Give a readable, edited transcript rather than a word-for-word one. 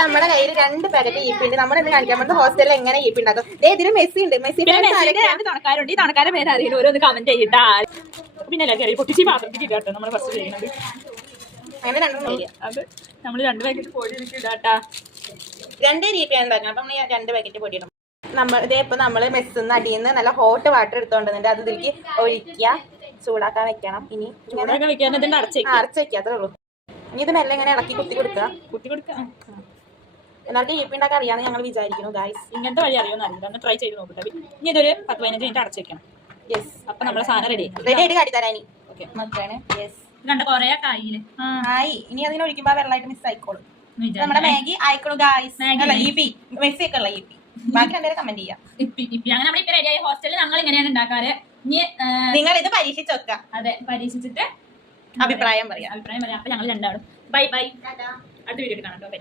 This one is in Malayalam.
നമ്മുടെ കയ്യിൽ 2 പാക്കറ്റ് ഈപ്പി ഉണ്ട്. നമ്മളിന്ന് കാണിക്കാൻ പറ്റുന്ന ഹോസ്റ്റലിൽ എങ്ങനെ ഈപ്പി ഉണ്ടാക്കും. ഇതിന് മെസ്സി ഉണ്ട്. മെസ്സി 2 തുണക്കാരുണ്ട്. ഈ തുണക്കാരെ പേര് അറിയില്ല. ഓരോന്ന് കമന്റ് ചെയ്തിട്ടാ. പിന്നെ എല്ലാവരും പൊട്ടിച്ച് പാത്രത്തിൽ ഇടാട്ടോ നമ്മൾ ഫസ്റ്റ് ചെയ്യുന്നത്. അങ്ങനെ 2 അത് നമ്മൾ 2 പാക്കറ്റ് പൊടി ഇടാട്ടാ. 2 ഈപ്പിയാണ് ഉണ്ടാക്കുന്നത്. അപ്പൊ നമ്മൾ 2 പാക്കറ്റ് പൊടി ഇടും. ഇതേപ്പോ നമ്മള് മെസ്സിന്ന് അടിയിൽ നല്ല ഹോട്ട് വാട്ടർ എടുത്തോണ്ടുണ്ട്. അത് ഇതിലേക്ക് ഒഴിക്കുക, ചൂടാക്കാൻ വെക്കണം. ഇനി അടച്ചു വെക്കാത്തേ ഉള്ളൂ. ഇനി ഇത് മെല്ലെ ഇങ്ങനെ ഇളക്കി കുത്തി കൊടുക്കുക. എന്നാലും ഈപ്പി ഉണ്ടാക്കാൻ അറിയാന്ന് ഞങ്ങൾ വിചാരിക്കുന്നു ഗായ്സ്. ഇങ്ങനത്തെ വഴി അറിയുമെന്ന് അറിയില്ല. ഒന്ന് ട്രൈ ചെയ്ത് നോക്കട്ടെ. ഇനി ഇതൊരു 10-15 മിനിറ്റ് അടച്ചു വെക്കണം. യെസ്. അപ്പൊ നമ്മളെ സാധനം റെഡി ആയിട്ട് കാട്ടിത്തരാനി. ഓക്കെ മക്കളാണ്. യെസ്. കണ്ട കൊറേ കായില്ലേ ആയി. ഇനി അതിന് ഒഴിക്കുമ്പോ വെള്ളമായിട്ട് മിസ് ആയിക്കോളും. നമ്മുടെ മാഗി ആയിക്കോളൂ ഗായ്സ്. ഈപ്പി മെസ്സി ഒക്കെ ഉള്ള ഈപ്പി. ബാക്കി 2 കമന്റ് ചെയ്യാം. അങ്ങനെ നമ്മളിപ്പോ റെഡിയായി. ഹോസ്റ്റലിൽ ഞങ്ങൾ ഇങ്ങനെയാണ് ഉണ്ടാക്കാറ്. ഇനി നിങ്ങൾ ഇത് പരീക്ഷിച്ച് നോക്കാം. അതെ, പരീക്ഷിച്ചിട്ട് അഭിപ്രായം പറയാം. അപ്പൊ ഞങ്ങൾ രണ്ടാളും ബൈ ബൈ. അടുത്ത വീഡിയോ കാണാം. ബൈ.